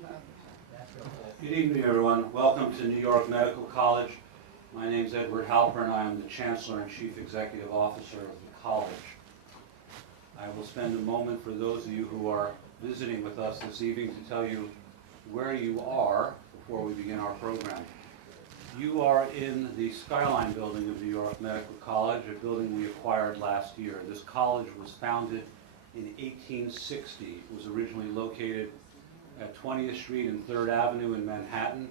Good evening, everyone. Welcome to New York Medical College. My name is Edward Halpern. I am the Chancellor and Chief Executive Officer of the college. I will spend a moment for those of you who are visiting with us this evening to tell you where you are before we begin our program. You are in the Skyline building of New York Medical College, a building we acquired last year. This college was founded in 1860. It was originally located at 20th Street and 3rd Avenue in Manhattan,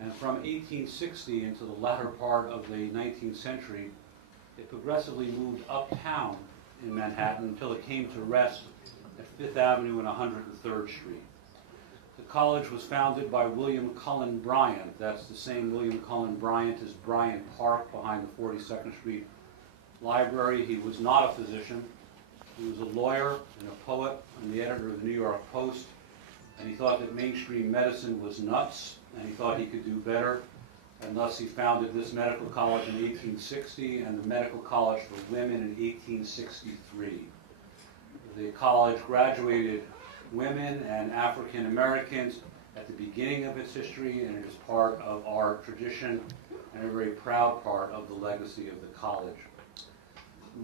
and from 1860 into the latter part of the 19th century, it progressively moved uptown in Manhattan until it came to rest at 5th Avenue and 103rd Street. The college was founded by William Cullen Bryant. That's the same William Cullen Bryant as Bryant Park behind the 42nd Street Library. He was not a physician. He was a lawyer and a poet and the editor of the New York Post. And he thought that mainstream medicine was nuts, and he thought he could do better, and thus he founded this medical college in 1860 and the Medical College for Women in 1863. The college graduated women and African Americans at the beginning of its history, and it is part of our tradition and a very proud part of the legacy of the college.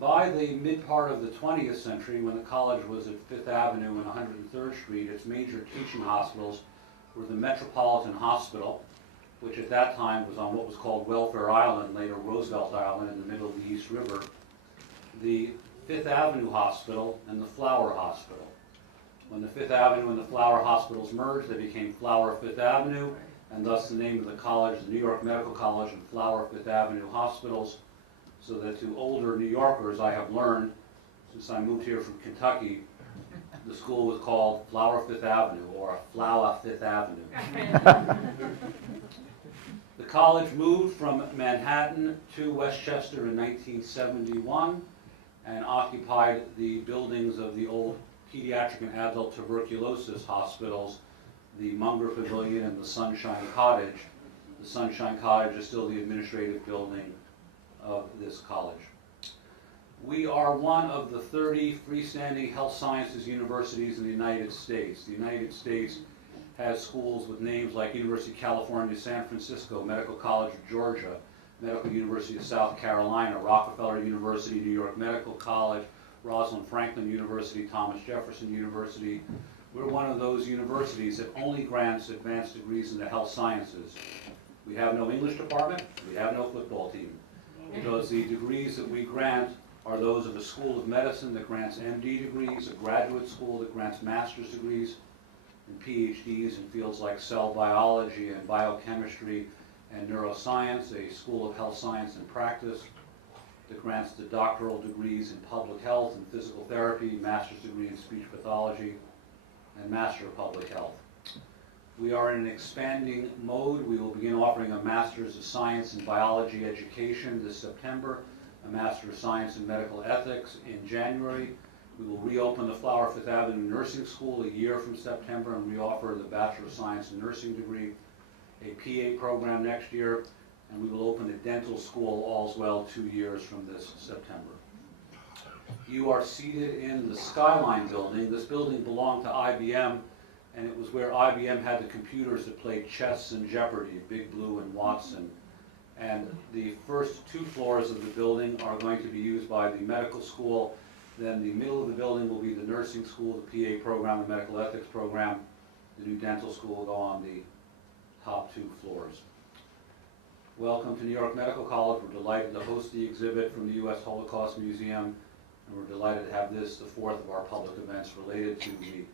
By the mid part of the 20th century, when the college was at 5th Avenue and 103rd Street, its major teaching hospitals were the Metropolitan Hospital, which at that time was on what was called Welfare Island, later Roosevelt Island in the middle of the East River, the 5th Avenue Hospital, and the Flower Hospital. When the 5th Avenue and the Flower Hospitals merged, they became Flower Fifth Avenue, and thus the name of the college, the New York Medical College and Flower Fifth Avenue Hospitals, so that to older New Yorkers, I have learned, since I moved here from Kentucky, the school was called Flower Fifth Avenue, or Flower Fifth Avenue. The college moved from Manhattan to Westchester in 1971 and occupied the buildings of the old pediatric and adult tuberculosis hospitals, the Munger Pavilion and the Sunshine Cottage. The Sunshine Cottage is still the administrative building of this college. We are one of the 30 freestanding health sciences universities in the United States. The United States has schools with names like University of California, San Francisco, Medical College of Georgia, Medical University of South Carolina, Rockefeller University, New York Medical College, Rosalind Franklin University, Thomas Jefferson University. We're one of those universities that only grants advanced degrees in the health sciences. We have no English department, we have no football team, because the degrees that we grant are those of a school of medicine that grants MD degrees, a graduate school that grants master's degrees, and PhDs in fields like cell biology and biochemistry and neuroscience, a school of health science and practice that grants the doctoral degrees in public health and physical therapy, master's degree in speech pathology, and master of public health. We are in an expanding mode. We will begin offering a Master's of Science in Biology Education this September, a Master of Science in Medical Ethics in January. We will reopen the Flower Fifth Avenue Nursing School a year from September and reoffer the Bachelor of Science in Nursing degree, a PA program next year, and we will open a dental school, all's well, 2 years from this September. You are seated in the Skyline building. This building belonged to IBM, and it was where IBM had the computers that played chess and Jeopardy, Big Blue and Watson. And the first 2 floors of the building are going to be used by the medical school. Then the middle of the building will be the nursing school, the PA program, the medical ethics program. The new dental school will go on the top 2 floors. Welcome to New York Medical College. We're delighted to host the exhibit from the U.S. Holocaust Museum, and we're delighted to have this, the 4th of our public events related to the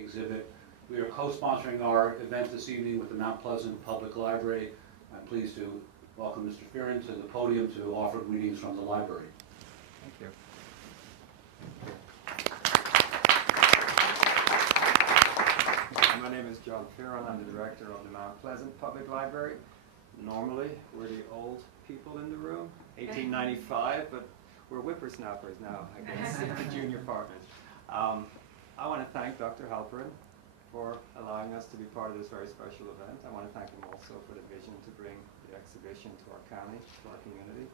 exhibit. We are co-sponsoring our event this evening with the Mount Pleasant Public Library. I'm pleased to welcome Mr. Fearon to the podium to offer greetings from the library. Thank you. My name is John Fearon. I'm the director of the Mount Pleasant Public Library. Normally, we're the old people in the room, 1895, but we're whippersnappers now, I guess, the junior partners. I want to thank Dr. Halpern for allowing us to be part of this very special event. I want to thank him also for the vision to bring the exhibition to our county, to our community.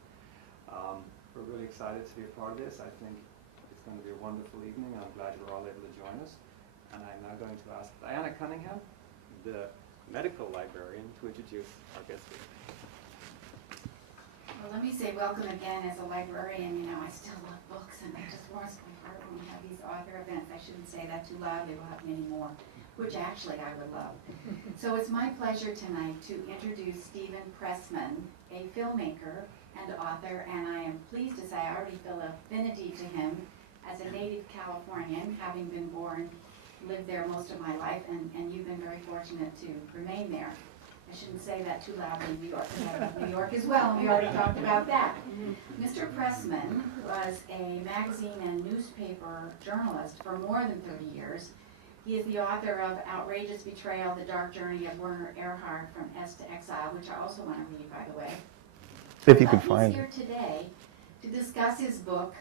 We're really excited to be a part of this. I think it's going to be a wonderful evening, and I'm glad you're all able to join us. And I'm now going to ask Diana Cunningham, the medical librarian, to introduce our guest speaker. Well, let me say welcome again as a librarian. You know, I still love books, and it just warms my heart when we have these author events. I shouldn't say that too loud. They will have many more, which actually I would love. So it's my pleasure tonight to introduce Stephen Pressman, a filmmaker and author, and I am pleased to say I already feel affinity to him as a native Californian, having been born, lived there most of my life, and you've been very fortunate to remain there. I shouldn't say that too loudly in New York, because I love New York as well, and we already talked about that. Mr. Pressman was a magazine and newspaper journalist for more than 30 years. He is the author of Outrageous Betrayal, The Dark Journey of Werner Erhard from S to Exile, which I also want to read, by the way. If you can find He's it. here today to discuss his book,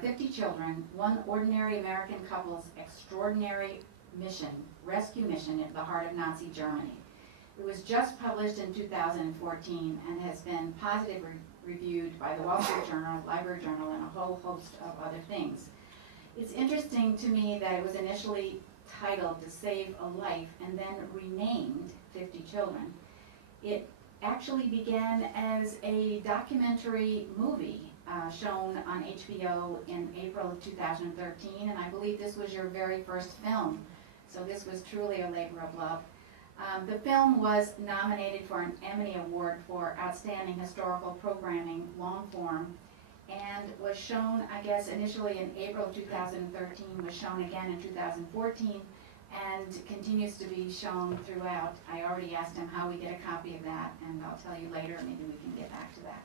50 Children, One Ordinary American Couple's Extraordinary Mission, Rescue Mission at the Heart of Nazi Germany. It was just published in 2014 and has been positively reviewed by the Wall Street Journal, Library Journal, and a whole host of other things. It's interesting to me that it was initially titled To Save a Life and then renamed 50 Children. It actually began as a documentary movie shown on HBO in April of 2013, and I believe this was your very first film, so this was truly a labor of love. The film was nominated for an Emmy Award for Outstanding Historical Programming, long form, and was shown, I guess, initially in April 2013, was shown again in 2014, and continues to be shown throughout. I already asked him how we get a copy of that, and I'll tell you later, maybe we can get back to that.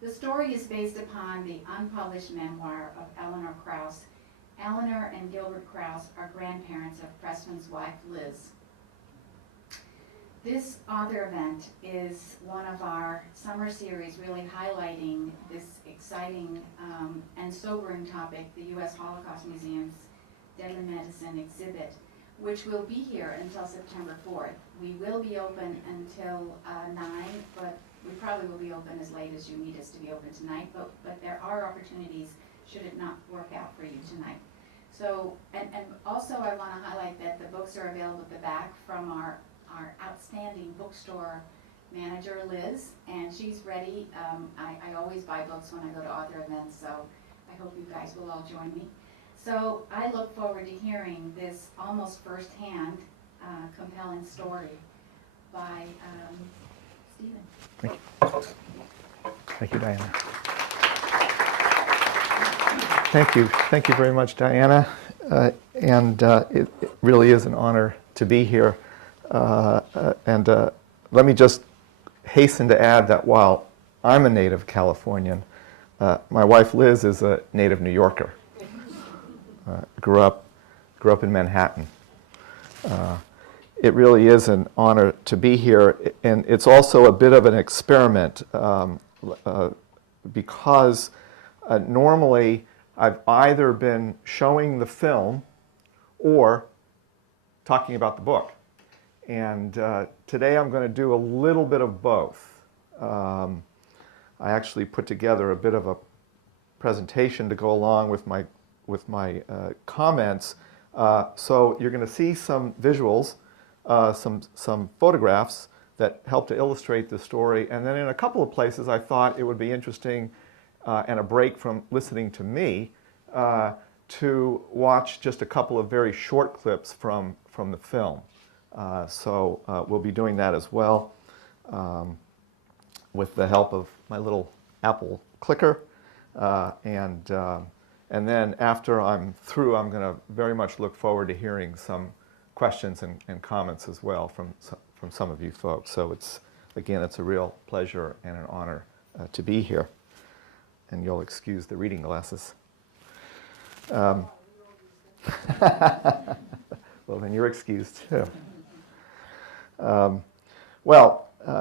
The story is based upon the unpublished memoir of Eleanor Kraus. Eleanor and Gilbert Kraus are grandparents of Pressman's wife, Liz. This author event is one of our summer series really highlighting this exciting and sobering topic, the U.S. Holocaust Museum's Deadly Medicine exhibit, which will be here until September 4th. We will be open until 9, but we probably will be open as late as you need us to be open tonight, but there are opportunities should it not work out for you tonight. So, and also I want to highlight that the books are available at the back from our outstanding bookstore manager, Liz, and she's ready. I always buy books when I go to author events, so I hope you guys will all join me. So I look forward to hearing this almost firsthand, compelling story by Stephen. Thank you. Thank you, Diana. Thank you. Thank you very much, Diana. It really is an honor to be here. Let me just hasten to add that while I'm a native Californian, my wife Liz is a native New Yorker. Grew up in Manhattan. It really is an honor to be here, and it's also a bit of an experiment because normally I've either been showing the film or talking about the book. And today I'm going to do a little bit of both. I actually put together a bit of a presentation to go along with my comments. So you're going to see some visuals, some photographs that help to illustrate the story. And then in a couple of places I thought it would be interesting and a break from listening to me to watch just a couple of very short clips from the film. So we'll be doing that as well with the help of my little Apple clicker. And then after I'm through, I'm going to very much look forward to hearing some questions and comments as well from some of you folks. So it's a real pleasure and an honor to be here. And you'll excuse the reading glasses. Well, then you're excused too.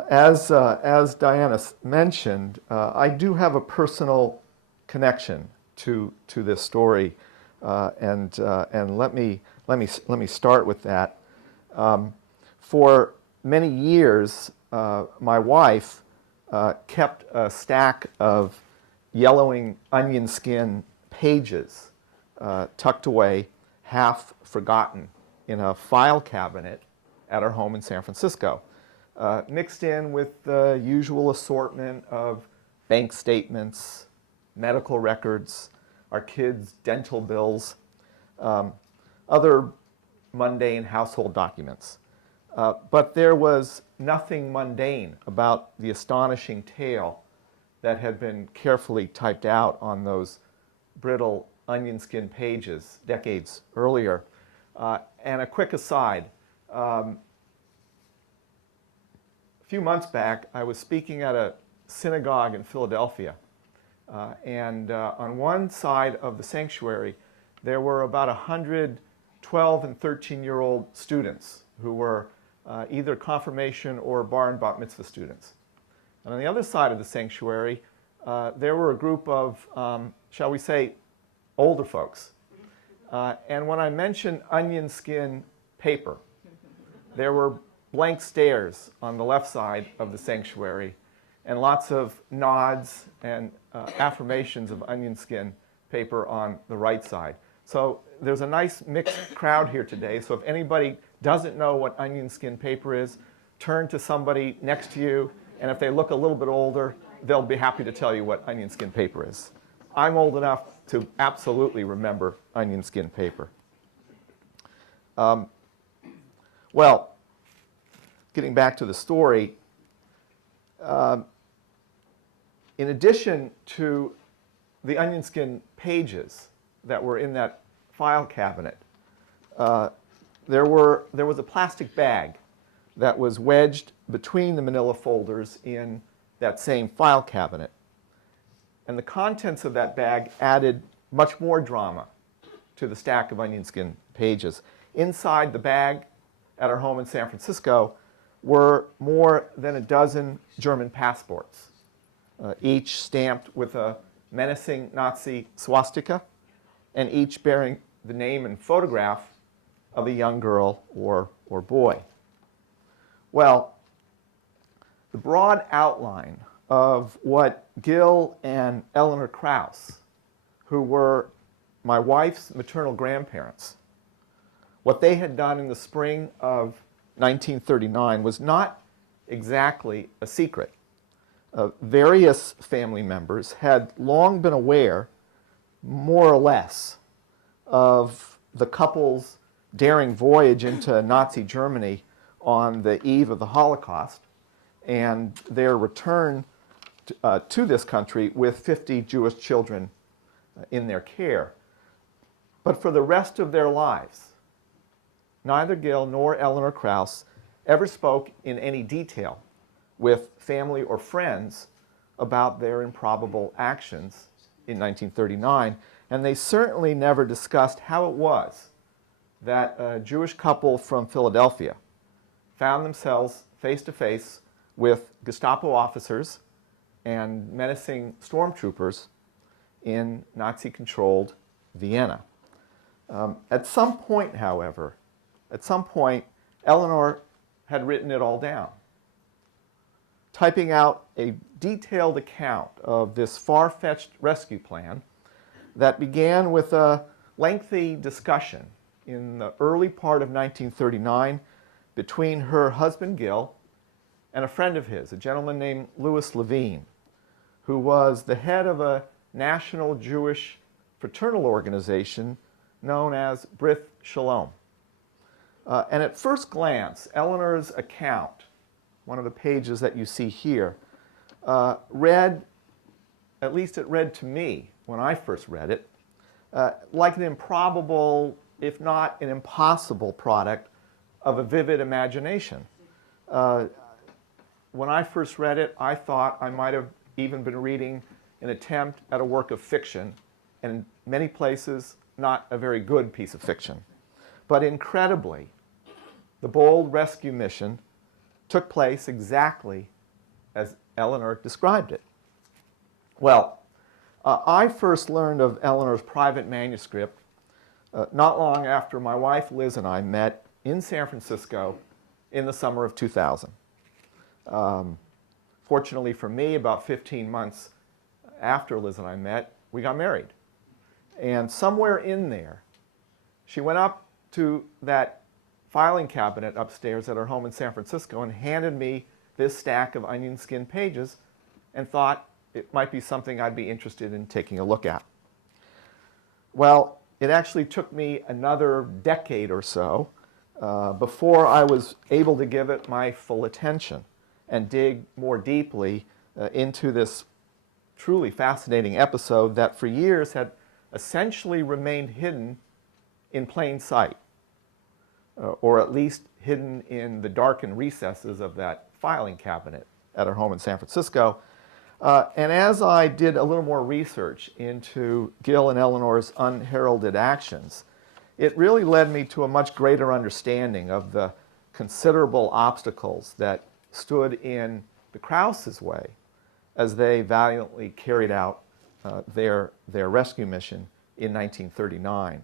As Diana mentioned, I do have a personal connection to this story, and let me start with that. For many years, my wife kept a stack of yellowing onion skin pages tucked away, half forgotten, in a file cabinet at our home in San Francisco, mixed in with the usual assortment of bank statements, medical records, our kids' dental bills, other mundane household documents. But there was nothing mundane about the astonishing tale that had been carefully typed out on those brittle onion skin pages decades earlier. And a quick aside, a few months back I was speaking at a synagogue in Philadelphia, and on one side of the sanctuary there were about 100 12 and 13-year-old students who were either confirmation or bar and bat mitzvah students. And on the other side of the sanctuary, there were a group of, shall we say, older folks. And when I mentioned onion skin paper, there were blank stares on the left side of the sanctuary and lots of nods and affirmations of onion skin paper on the right side. So there's a nice mixed crowd here today. So if anybody doesn't know what onion skin paper is, turn to somebody next to you, and if they look a little bit older, they'll be happy to tell you what onion skin paper is. I'm old enough to absolutely remember onion skin paper. Well, getting back to the story, in addition to the onion skin pages that were in that file cabinet, there was a plastic bag that was wedged between the manila folders in that same file cabinet. And the contents of that bag added much more drama to the stack of onion skin pages. Inside the bag at our home in San Francisco were more than a dozen German passports, each stamped with a menacing Nazi swastika, and each bearing the name and photograph of a young girl or boy. Well, the broad outline of what Gil and Eleanor Kraus, who were my wife's maternal grandparents, what they had done in the spring of 1939 was not exactly a secret. Various family members had long been aware, more or less, of the couple's daring voyage into Nazi Germany on the eve of the Holocaust and their return to this country with 50 Jewish children in their care. But for the rest of their lives, neither Gil nor Eleanor Kraus ever spoke in any detail with family or friends about their improbable actions in 1939, and they certainly never discussed how it was that a Jewish couple from Philadelphia found themselves face to face with Gestapo officers and menacing stormtroopers in Nazi-controlled Vienna. At some point, however, Eleanor had written it all down, typing out a detailed account of this far-fetched rescue plan that began with a lengthy discussion in the early part of 1939 between her husband Gil and a friend of his, a gentleman named Louis Levine, who was the head of a national Jewish fraternal organization known as Brit Shalom. And at first glance, Eleanor's account, one of the pages that you see here, read, at least it read to me when I first read it, like an improbable, if not an impossible product of a vivid imagination. When I first read it, I thought I might have even been reading an attempt at a work of fiction, and in many places, not a very good piece of fiction. But incredibly, the bold rescue mission took place exactly as Eleanor described it. Well, I first learned of Eleanor's private manuscript not long after my wife Liz and I met in San Francisco in the summer of 2000. Fortunately for me, about 15 months after Liz and I met, we got married. And somewhere in there, she went up to that filing cabinet upstairs at our home in San Francisco and handed me this stack of onion skin pages and thought it might be something I'd be interested in taking a look at. Well, it actually took me another decade or so before I was able to give it my full attention and dig more deeply into this truly fascinating episode that for years had essentially remained hidden in plain sight, or at least hidden in the darkened recesses of that filing cabinet at our home in San Francisco. And as I did a little more research into Gil and Eleanor's unheralded actions, it really led me to a much greater understanding of the considerable obstacles that stood in the Krauses' way as they valiantly carried out their rescue mission in 1939.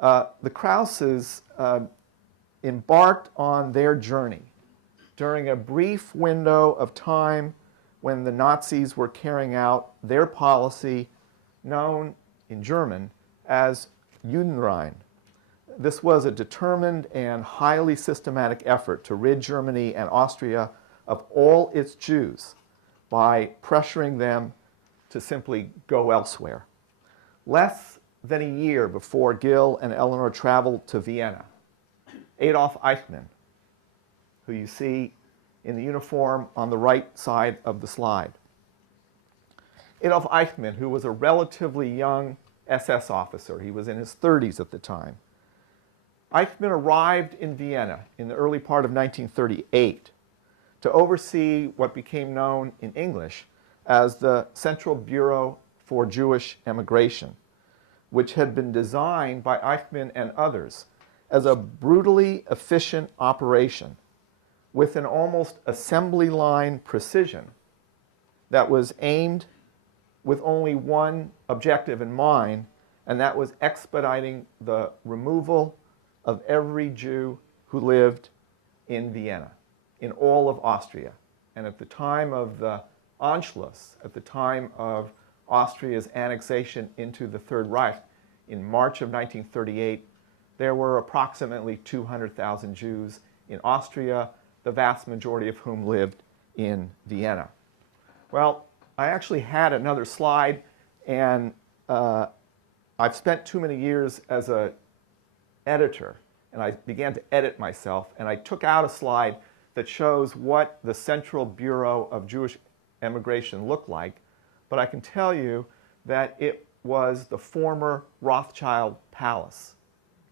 The Krauses embarked on their journey during a brief window of time when the Nazis were carrying out their policy known in German as Judenrein. This was a determined and highly systematic effort to rid Germany and Austria of all its Jews by pressuring them to simply go elsewhere. Less than a year before Gil and Eleanor traveled to Vienna, Adolf Eichmann, who you see in the uniform on the right side of the slide. Adolf Eichmann, who was a relatively young SS officer, he was in his 30s at the time. Eichmann arrived in Vienna in the early part of 1938 to oversee what became known in English as the Central Bureau for Jewish Emigration, which had been designed by Eichmann and others as a brutally efficient operation with an almost assembly line precision that was aimed with only one objective in mind, and that was expediting the removal of every Jew who lived in Vienna, in all of Austria. And at the time of the Anschluss, at the time of Austria's annexation into the Third Reich in March of 1938, there were approximately 200,000 Jews in Austria, the vast majority of whom lived in Vienna. Well, I actually had another slide, and I've spent too many years as an editor, and I began to edit myself, and I took out a slide that shows what the Central Bureau of Jewish Emigration looked like, but I can tell you that it was the former Rothschild Palace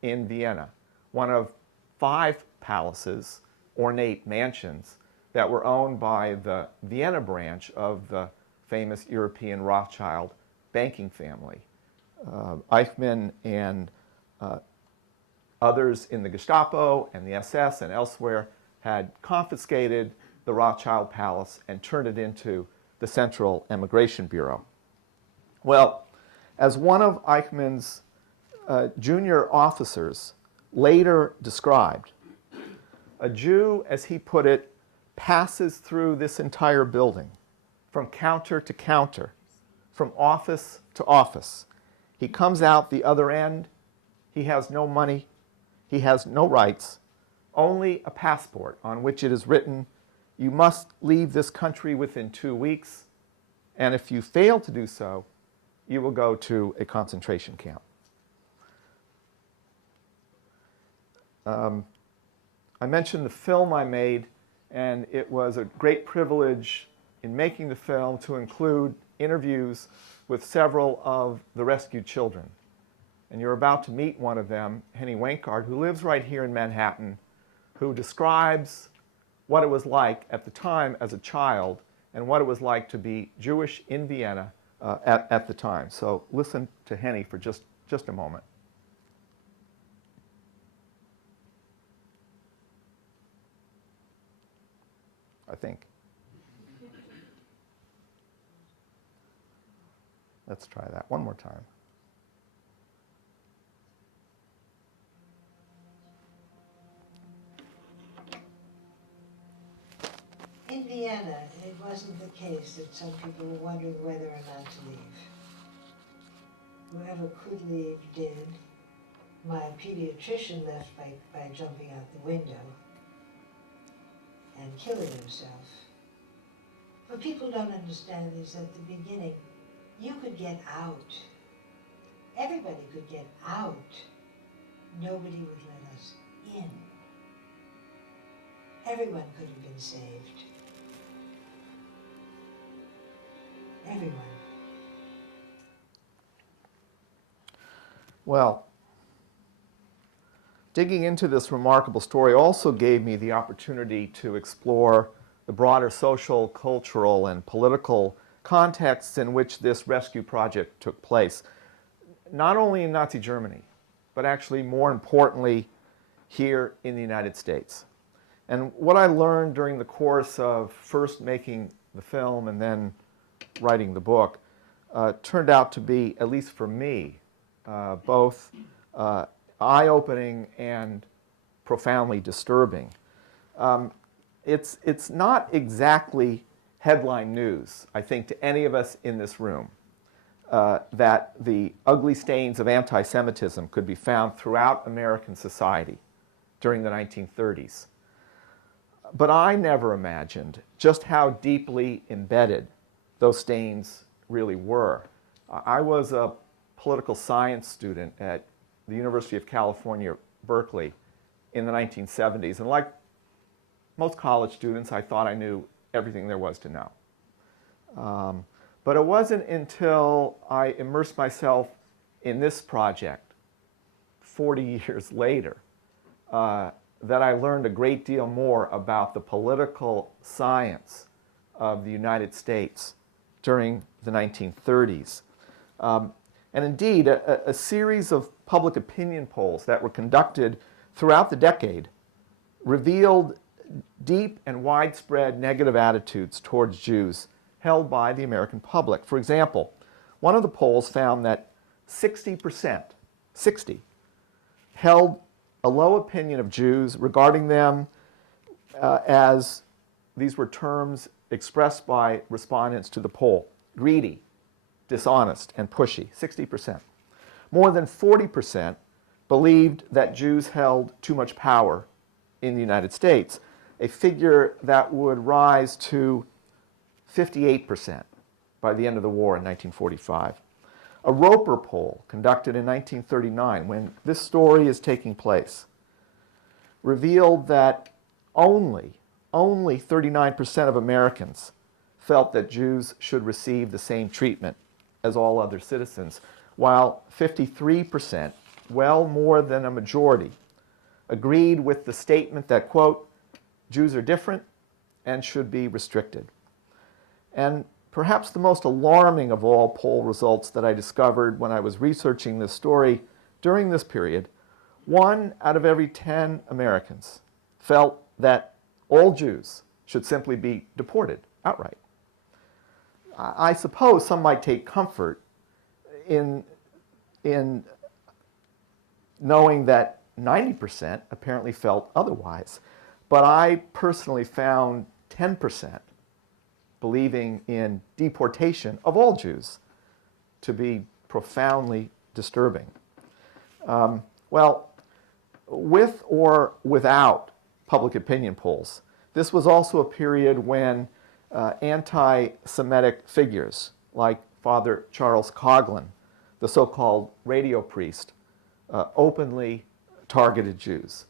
in Vienna, one of 5 palaces, ornate mansions, that were owned by the Vienna branch of the famous European Rothschild banking family. Eichmann and others in the Gestapo and the SS and elsewhere had confiscated the Rothschild Palace and turned it into the Central Emigration Bureau. Well, as one of Eichmann's junior officers later described, a Jew, as he put it, passes through this entire building from counter to counter, from office to office. He comes out the other end. He has no money. He has no rights, only a passport on which it is written, "You must leave this country within 2 weeks, and if you fail to do so, you will go to a concentration camp." I mentioned the film I made, and it was a great privilege in making the film to include interviews with several of the rescued children. And you're about to meet one of them, Henny Wenkard, who lives right here in Manhattan, who describes what it was like at the time as a child and what it was like to be Jewish in Vienna at the time. So listen to Henny for just a moment. I think. Let's try that one more time. In Vienna, it wasn't the case that some people were wondering whether or not to leave. Whoever could leave did. my pediatrician left by jumping out the window and killing himself. What people don't understand is at the beginning, you could get out. Everybody could get out. Nobody would let us in. Everyone could have been saved. Everyone. Well, digging into this remarkable story also gave me the opportunity to explore the broader social, cultural, and political contexts in which this rescue project took place, not only in Nazi Germany, but actually more importantly here in the United States. And what I learned during the course of first making the film and then writing the book turned out to be, at least for me, both eye-opening and profoundly disturbing. It's not exactly headline news, I think, to any of us in this room, that the ugly stains of anti-Semitism could be found throughout American society during the 1930s. But I never imagined just how deeply embedded those stains really were. I was a political science student at the University of California, Berkeley in the 1970s, and like most college students, I thought I knew everything there was to know. But it wasn't until I immersed myself in this project 40 years later that I learned a great deal more about the political science of the United States during the 1930s. And indeed, a series of public opinion polls that were conducted throughout the decade revealed deep and widespread negative attitudes towards Jews held by the American public. For example, one of the polls found that 60%, 60, held a low opinion of Jews, regarding them as, these were terms expressed by respondents to the poll, greedy, dishonest, and pushy, 60%. More than 40% believed that Jews held too much power in the United States, a figure that would rise to 58% by the end of the war in 1945. A Roper poll conducted in 1939, when this story is taking place, revealed that only 39% of Americans felt that Jews should receive the same treatment as all other citizens, while 53%, well more than a majority, agreed with the statement that, quote, Jews are different and should be restricted. And perhaps the most alarming of all poll results that I discovered when I was researching this story during this period, 1 out of every 10 Americans felt that all Jews should simply be deported outright. I suppose some might take comfort in knowing that 90% apparently felt otherwise, but I personally found 10% believing in deportation of all Jews to be profoundly disturbing. Well, with or without public opinion polls, this was also a period when anti-Semitic figures like Father Charles Coughlin, the so-called radio priest, openly targeted Jews.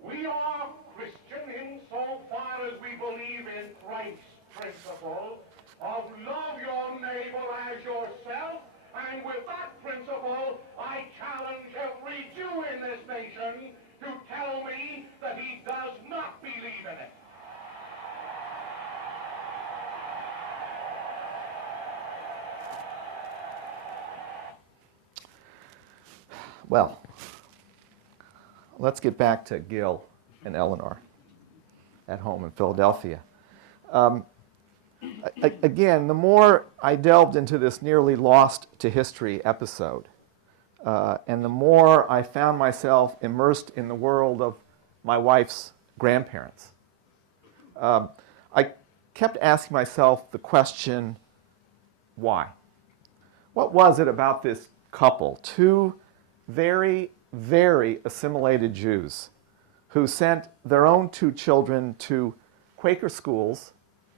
We are Christian insofar as we believe in Christ's principle of love your neighbor as yourself, and with that principle, I challenge every Jew in this nation to tell me that he does not believe in it. Well, let's get back to Gil and Eleanor at home in Philadelphia. Again, the more I delved into this nearly lost to history episode, and the more I found myself immersed in the world of my wife's grandparents, I kept asking myself the question, why? What was it about this couple, two very, very assimilated Jews who sent their own two children to Quaker schools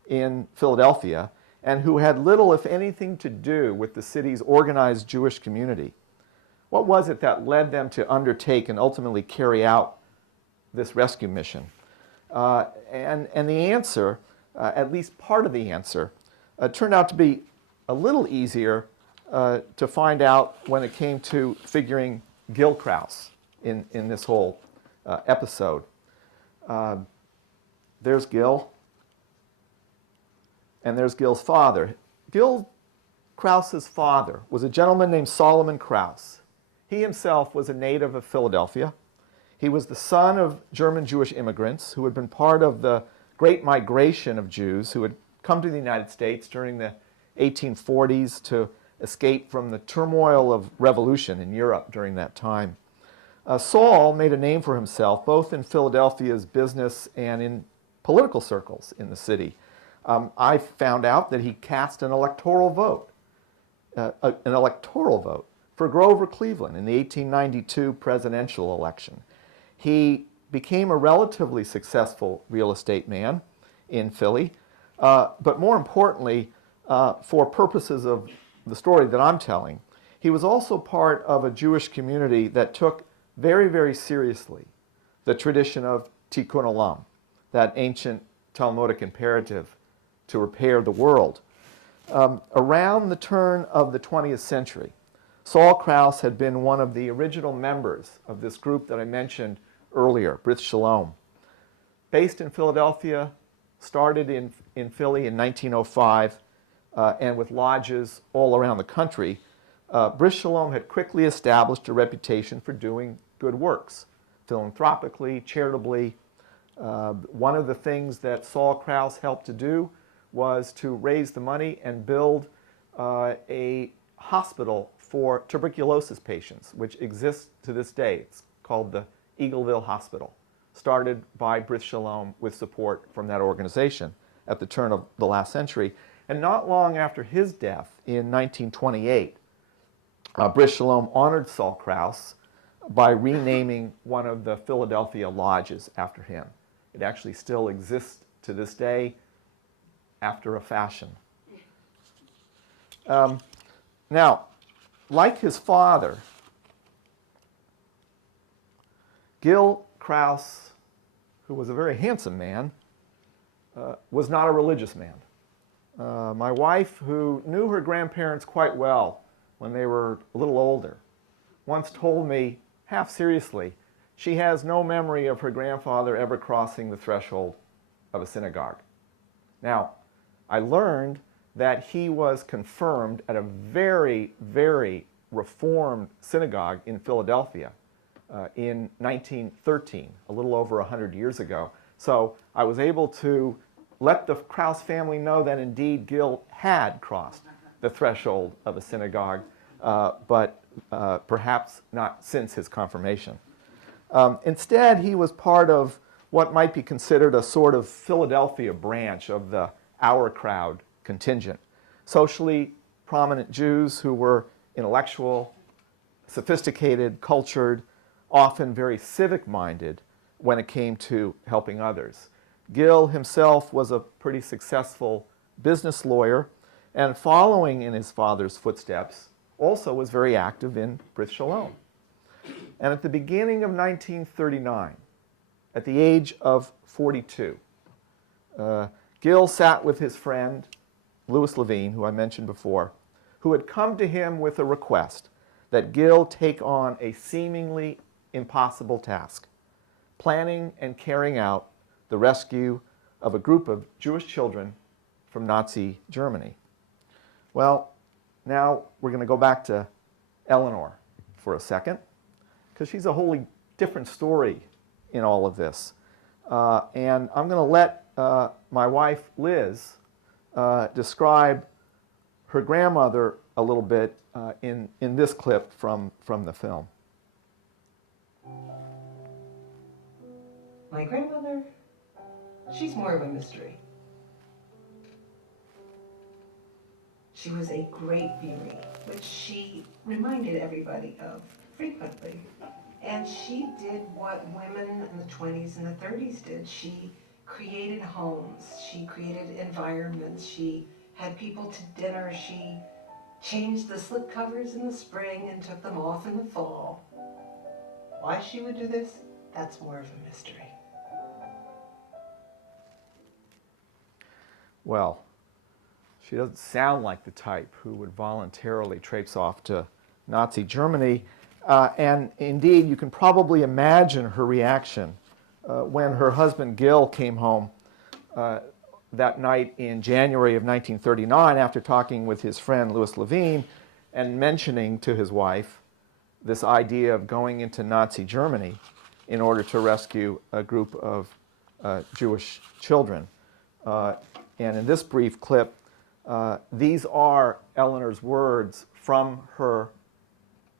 in Philadelphia and who had little, if anything, to do with the city's organized Jewish community. What was it that led them to undertake and ultimately carry out this rescue mission? And the answer, at least part of the answer, turned out to be a little easier to find out when it came to figuring Gil Krause in this whole episode. There's Gil, and there's Gil's father. Gil Krause's father was a gentleman named Solomon Kraus. He himself was a native of Philadelphia. He was the son of German Jewish immigrants who had been part of the great migration of Jews who had come to the United States during the 1840s to escape from the turmoil of revolution in Europe during that time. Saul made a name for himself both in Philadelphia's business and in political circles in the city. I found out that he cast an electoral vote for Grover Cleveland in the 1892 presidential election. He became a relatively successful real estate man in Philly, but more importantly, for purposes of the story that I'm telling, he was also part of a Jewish community that took very, very seriously the tradition of tikkun olam, that ancient Talmudic imperative to repair the world. Around the turn of the 20th century, Saul Kraus had been one of the original members of this group that I mentioned earlier, Brit Shalom. Based in Philadelphia, started in Philly in 1905, and with lodges all around the country, Brit Shalom had quickly established a reputation for doing good works, philanthropically, charitably. One of the things that Saul Kraus helped to do was to raise the money and build a hospital for tuberculosis patients, which exists to this day. It's called the Eagleville Hospital, started by Brit Shalom with support from that organization at the turn of the last century. And not long after his death in 1928, Brit Shalom honored Saul Kraus by renaming one of the Philadelphia lodges after him. It actually still exists to this day after a fashion. Now, like his father, Gil Krause, who was a very handsome man, was not a religious man. My wife, who knew her grandparents quite well when they were a little older, once told me, half seriously, she has no memory of her grandfather ever crossing the threshold of a synagogue. Now, I learned that he was confirmed at a very, very reformed synagogue in Philadelphia in 1913, a little over 100 years ago. So I was able to let the Kraus family know that indeed Gil had crossed the threshold of a synagogue, but perhaps not since his confirmation. Instead, he was part of what might be considered a sort of Philadelphia branch of the Our Crowd contingent. Socially prominent Jews who were intellectual, sophisticated, cultured, often very civic-minded when it came to helping others. Gil himself was a pretty successful business lawyer, and following in his father's footsteps, also was very active in Brit Shalom. And at the beginning of 1939, at the age of 42, Gil sat with his friend, Louis Levine, who I mentioned before, who had come to him with a request that Gil take on a seemingly impossible task, planning and carrying out the rescue of a group of Jewish children from Nazi Germany. Well, now we're going to go back to Eleanor for a second, because she's a wholly different story in all of this. And I'm going to let my wife, Liz, describe her grandmother a little bit in this clip from the film. My grandmother, she's more of a mystery. She was a great beauty, which she reminded everybody of frequently. And she did what women in the 20s and the 30s did. She created homes, she created environments, she had people to dinner, she changed the slip covers in the spring and took them off in the fall. Why she would do this, that's more of a mystery. Well, she doesn't sound like the type who would voluntarily traipse off to Nazi Germany. And indeed, you can probably imagine her reaction when her husband Gil came home that night in January of 1939 after talking with his friend Louis Levine and mentioning to his wife this idea of going into Nazi Germany in order to rescue a group of Jewish children. And in this brief clip, these are Eleanor's words from her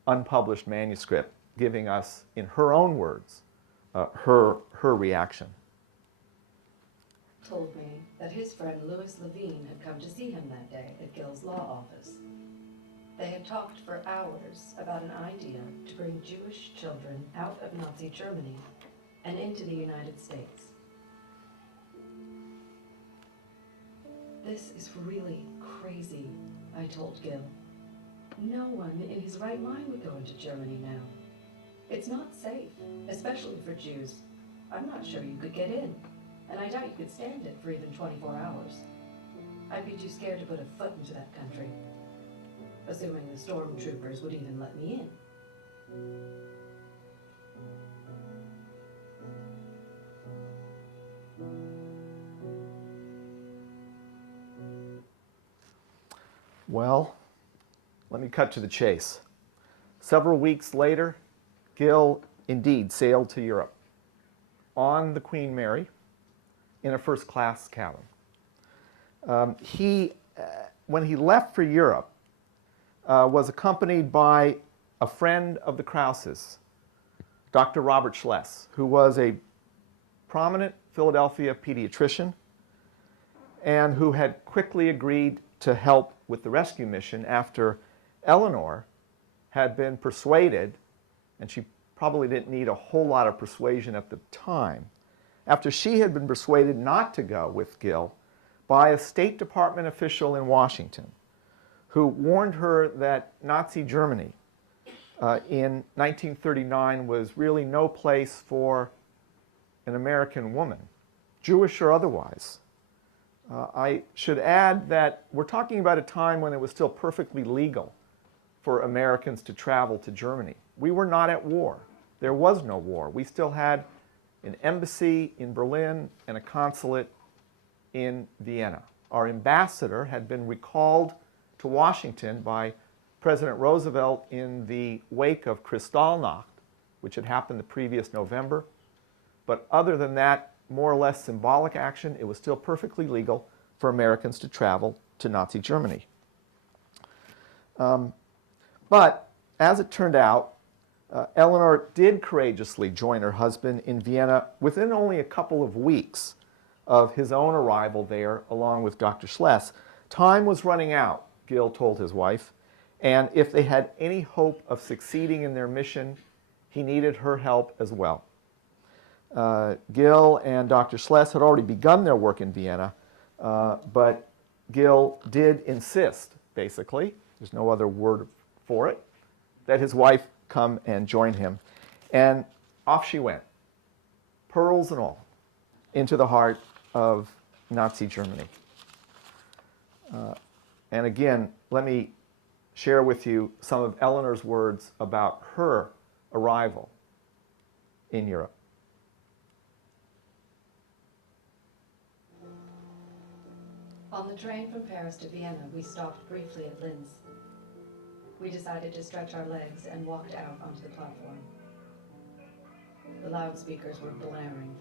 unpublished manuscript, giving us, in her own words, her reaction. Told me that his friend Louis Levine had come to see him that day at Gill's law office. They had talked for hours about an idea to bring Jewish children out of Nazi Germany and into the United States. This is really crazy, I told Gil. No one in his right mind would go into Germany now. It's not safe, especially for Jews. I'm not sure you could get in, and I doubt you could stand it for even 24 hours. I'd be too scared to put a foot into that country, assuming the stormtroopers would even let me in. Well, let me cut to the chase. Several weeks later, Gil indeed sailed to Europe on the Queen Mary in a first-class cabin. When he left for Europe, was accompanied by a friend of the Krauses, Dr. Robert Schless, who was a prominent Philadelphia pediatrician and who had quickly agreed to help with the rescue mission after Eleanor had been persuaded, and she probably didn't need a whole lot of persuasion at the time, after she had been persuaded not to go with Gil by a State Department official in Washington who warned her that Nazi Germany in 1939 was really no place for an American woman, Jewish or otherwise. I should add that we're talking about a time when it was still perfectly legal for Americans to travel to Germany. We were not at war. There was no war. We still had an embassy in Berlin and a consulate in Vienna. Our ambassador had been recalled to Washington by President Roosevelt in the wake of Kristallnacht, which had happened the previous November. But other than that, more or less symbolic action, it was still perfectly legal for Americans to travel to Nazi Germany. But as it turned out, Eleanor did courageously join her husband in Vienna within only a couple of weeks of his own arrival there, along with Dr. Schless. Time was running out, Gil told his wife, and if they had any hope of succeeding in their mission, he needed her help as well. Gil and Dr. Schless had already begun their work in Vienna, but Gil did insist, basically, there's no other word for it, that his wife come and join him. And off she went, pearls and all, into the heart of Nazi Germany. And again, let me share with you some of Eleanor's words about her arrival in Europe. On the train from Paris to Vienna, we stopped briefly at Linz. We decided to stretch our legs and walked out onto the platform. The loudspeakers were blaring.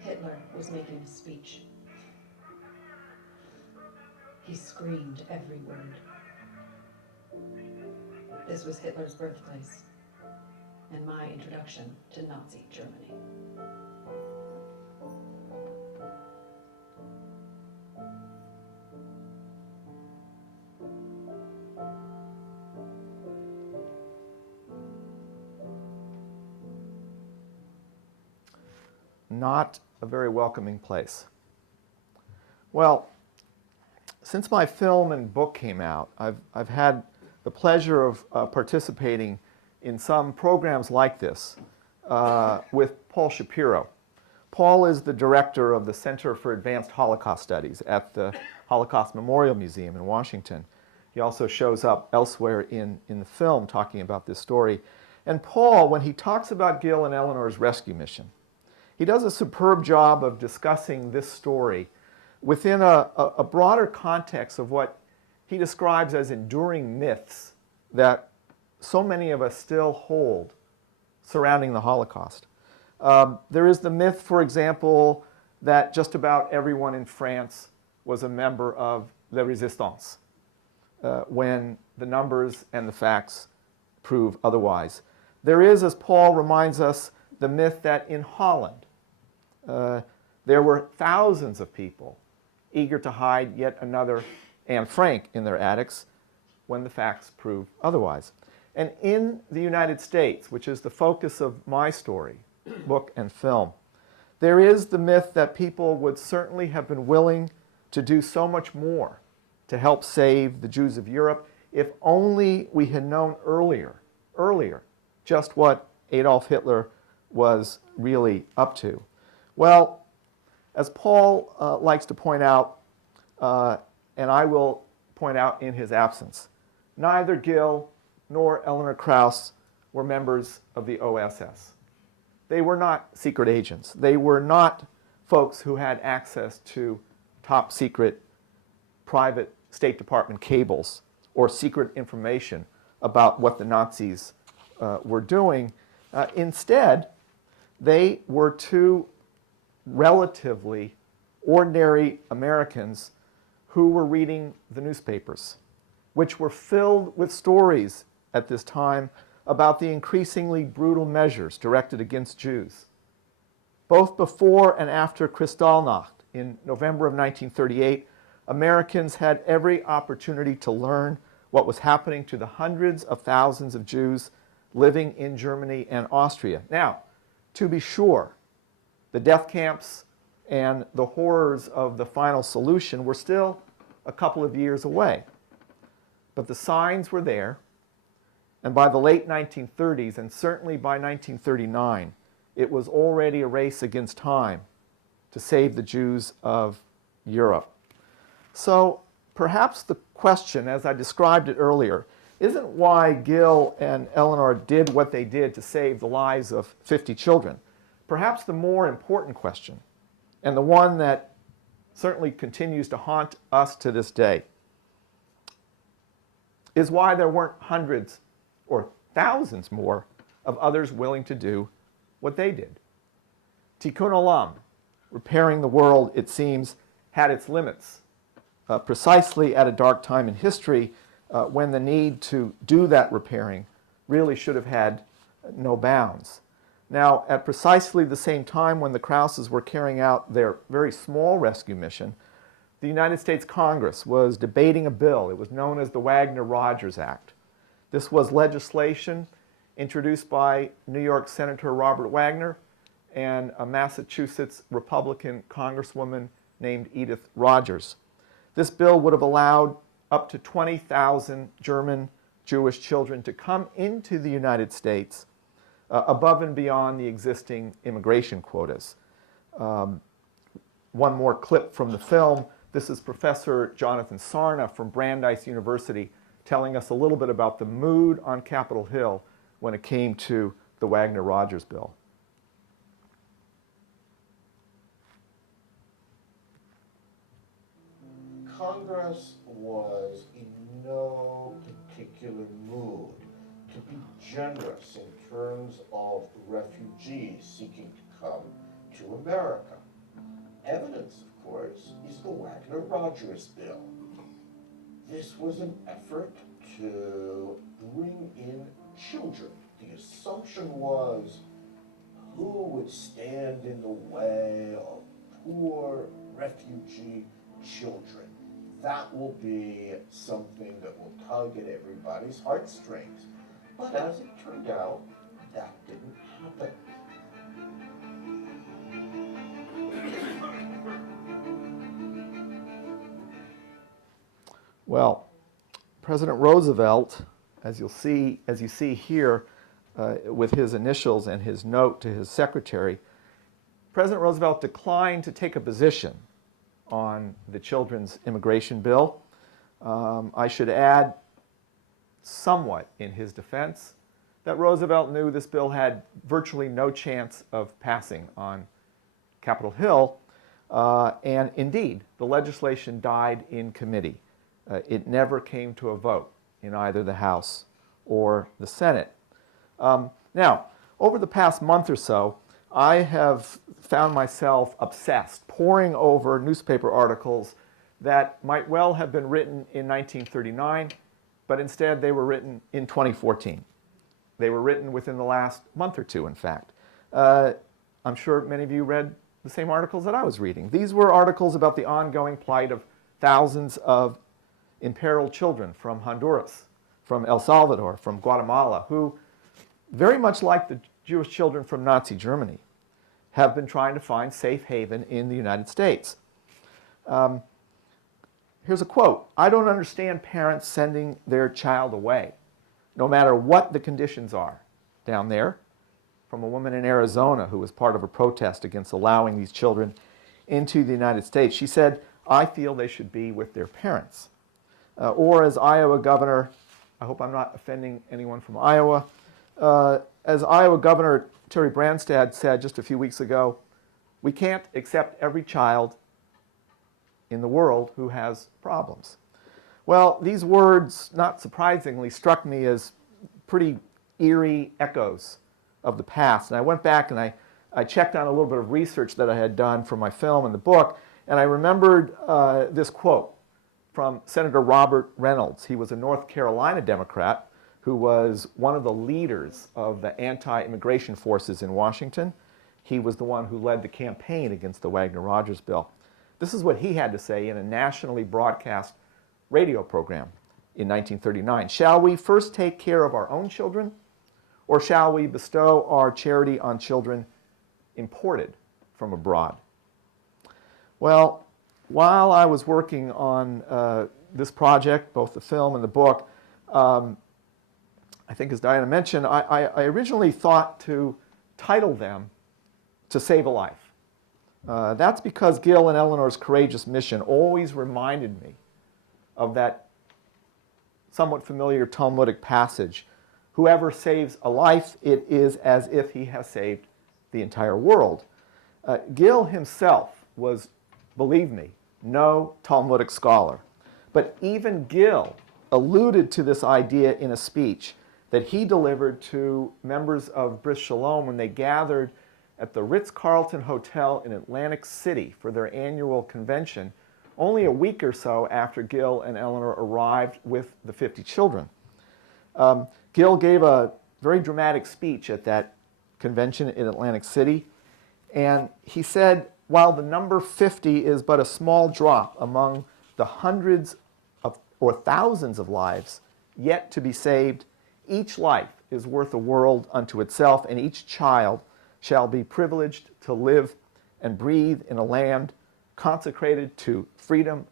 Hitler was making a speech. He screamed every word. This was Hitler's birthplace and my introduction to Nazi Germany. not a very welcoming place. Well, since my film and book came out, I've had the pleasure of participating in some programs like this with Paul Shapiro. Paul is the director of the Center for Advanced Holocaust Studies at the Holocaust Memorial Museum in Washington. He also shows up elsewhere in the film talking about this story. And Paul, when he talks about Gil and Eleanor's rescue mission, he does a superb job of discussing this story within a broader context of what he describes as enduring myths that so many of us still hold surrounding the Holocaust. There is the myth, for example, that just about everyone in France was a member of the Resistance, when the numbers and the facts prove otherwise. There is, as Paul reminds us, the myth that in Holland there were thousands of people eager to hide yet another Anne Frank in their attics, when the facts prove otherwise. And in the United States, which is the focus of my story, book and film, there is the myth that people would certainly have been willing to do so much more to help save the Jews of Europe if only we had known earlier, just what Adolf Hitler was really up to. Well, as Paul likes to point out, and I will point out in his absence, neither Gil nor Eleanor Kraus were members of the OSS. They were not secret agents. They were not folks who had access to top secret private State Department cables or secret information about what the Nazis were doing. Instead, they were two relatively ordinary Americans who were reading the newspapers, which were filled with stories at this time about the increasingly brutal measures directed against Jews. Both before and after Kristallnacht in November of 1938, Americans had every opportunity to learn what was happening to the hundreds of thousands of Jews living in Germany and Austria. Now, to be sure, the death camps and the horrors of the final solution were still a couple of years away. But the signs were there, and by the late 1930s, and certainly by 1939, it was already a race against time to save the Jews of Europe. So perhaps the question, as I described it earlier, isn't why Gil and Eleanor did what they did to save the lives of 50 children. Perhaps the more important question, and the one that certainly continues to haunt us to this day, is why there weren't hundreds or thousands more of others willing to do what they did. Tikkun Olam, repairing the world, it seems, had its limits, precisely at a dark time in history when the need to do that repairing really should have had no bounds. Now, at precisely the same time when the Krauses were carrying out their very small rescue mission, the United States Congress was debating a bill. It was known as the Wagner-Rogers Act. This was legislation introduced by New York Senator Robert Wagner and a Massachusetts Republican Congresswoman named Edith Rogers. This bill would have allowed up to 20,000 German Jewish children to come into the United States above and beyond the existing immigration quotas. One more clip from the film. This is Professor Jonathan Sarna from Brandeis University telling us a little bit about the mood on Capitol Hill when it came to the Wagner-Rogers bill. Congress was in no particular mood to be generous in terms of refugees seeking to come to America. Evidence, of course, is the Wagner-Rogers bill. This was an effort to bring in children. The assumption was, who would stand in the way of poor refugee children? That will be something that will tug at everybody's heartstrings. But as it turned out, that didn't happen. Well, President Roosevelt, as you see here, with his initials and his note to his secretary, President Roosevelt declined to take a position on the children's immigration bill. I should add, somewhat in his defense, that Roosevelt knew this bill had virtually no chance of passing on Capitol Hill, and indeed, the legislation died in committee. It never came to a vote in either the House or the Senate. Now, over the past month or so, I have found myself obsessed, poring over newspaper articles that might well have been written in 1939, but instead they were written in 2014. They were written within the last month or two, in fact. I'm sure many of you read the same articles that I was reading. These were articles about the ongoing plight of thousands of imperiled children from Honduras, from El Salvador, from Guatemala, who, very much like the Jewish children from Nazi Germany, have been trying to find safe haven in the United States. Here's a quote: "I don't understand parents sending their child away, no matter what the conditions are down there," from a woman in Arizona who was part of a protest against allowing these children into the United States. She said, "I feel they should be with their parents." Or as Iowa Governor, I hope I'm not offending anyone from Iowa, as Iowa Governor Terry Branstad said just a few weeks ago, "We can't accept every child in the world who has problems." Well, these words, not surprisingly, struck me as pretty eerie echoes of the past. And I went back and I checked on a little bit of research that I had done for my film and the book, and I remembered this quote from Senator Robert Reynolds. He was a North Carolina Democrat who was one of the leaders of the anti-immigration forces in Washington. He was the one who led the campaign against the Wagner-Rogers bill. This is what he had to say in a nationally broadcast radio program in 1939. "Shall we first take care of our own children, or shall we bestow our charity on children imported from abroad?" Well, while I was working on this project, both the film and the book, I think as Diana mentioned, I originally thought to title them "To Save a Life." That's because Gil and Eleanor's courageous mission always reminded me of that somewhat familiar Talmudic passage: "Whoever saves a life, it is as if he has saved the entire world." Gil himself was, believe me, no Talmudic scholar. But even Gil alluded to this idea in a speech that he delivered to members of Bris Shalom when they gathered at the Ritz-Carlton Hotel in Atlantic City for their annual convention, only a week or so after Gil and Eleanor arrived with the 50 children. Gil gave a very dramatic speech at that convention in Atlantic City, and he said, while the number 50 is but a small drop among the hundreds of, or thousands of lives yet to be saved, each life is worth a world unto itself, and each child shall be privileged to live and breathe in a land consecrated to freedom